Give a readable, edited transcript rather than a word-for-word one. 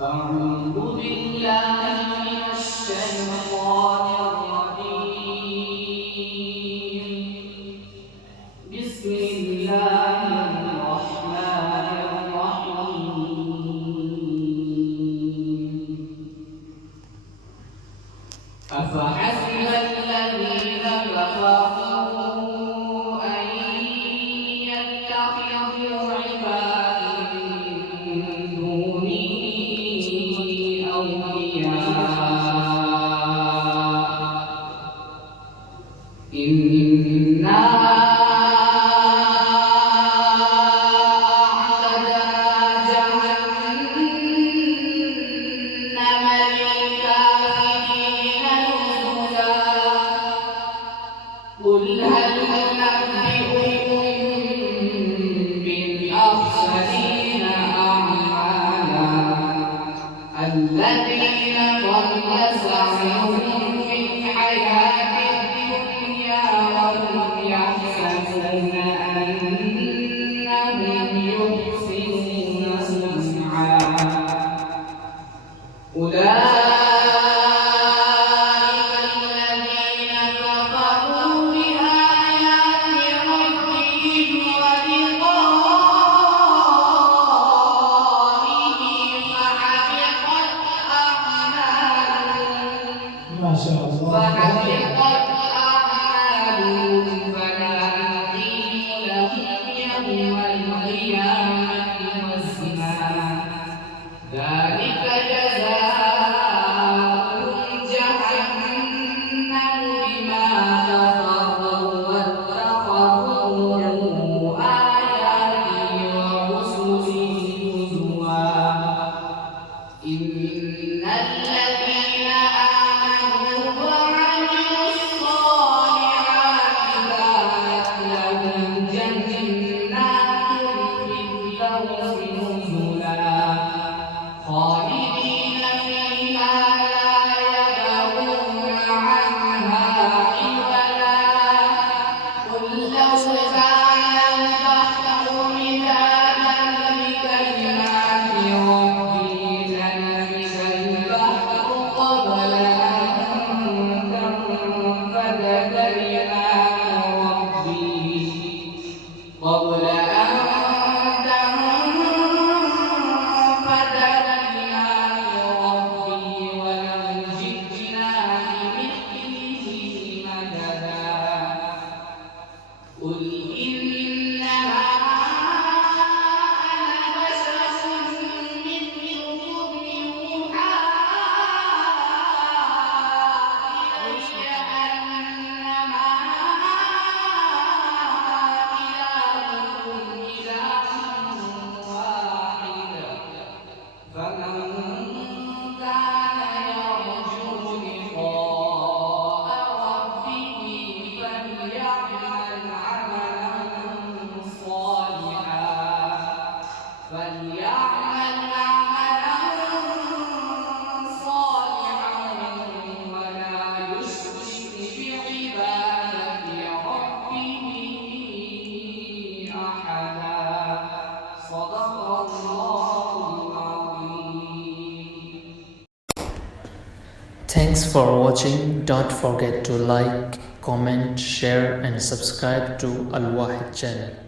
أعوذ بالله من الشيطان الرجيم. بسم الله الرحمن الرحيم. أفحسب الذين كفروا أن يتخذوا عبادي من دوني أولياء إنا أعتدنا جهنم للكافرين نزلا قل هل ننبئكم بالأخسرين أعمالا الذين ضل سعيهم في الحياة الدنيا وهم يحسبون أنهم يحسنون صنعا أولئك الذين كفروا بآيات ربهم ولقائه فحبطت أعمالهم ما شاء الله. فلا نقيم لهم يوم القيامة وزنا ذلك جزاؤهم جهنم بما كفروا واتخذوا آياتي ورسلي هزوا إن الذين آمنوا وعملوا الصالحات كانت لهم جنات الفردوس نزلا خالدين فيها لا يبغون عنها حولا قل لو كان البحر مدادا لكلمات ربي لنفد البحر قبل أن تنفد كلمات ربي ولو جئنا بمثله مددا قل إنما أنا بشر مثلكم يوحى إلي أنما إلهكم إله واحد فمن كان يرجو لقاء ربه فليعمل عملا صالحا ولا يشرك بعبادة ربه أحدا صدق الله العظيم. Thanks for watching. Don't forget to like, comment, share and subscribe to Al Wahid channel.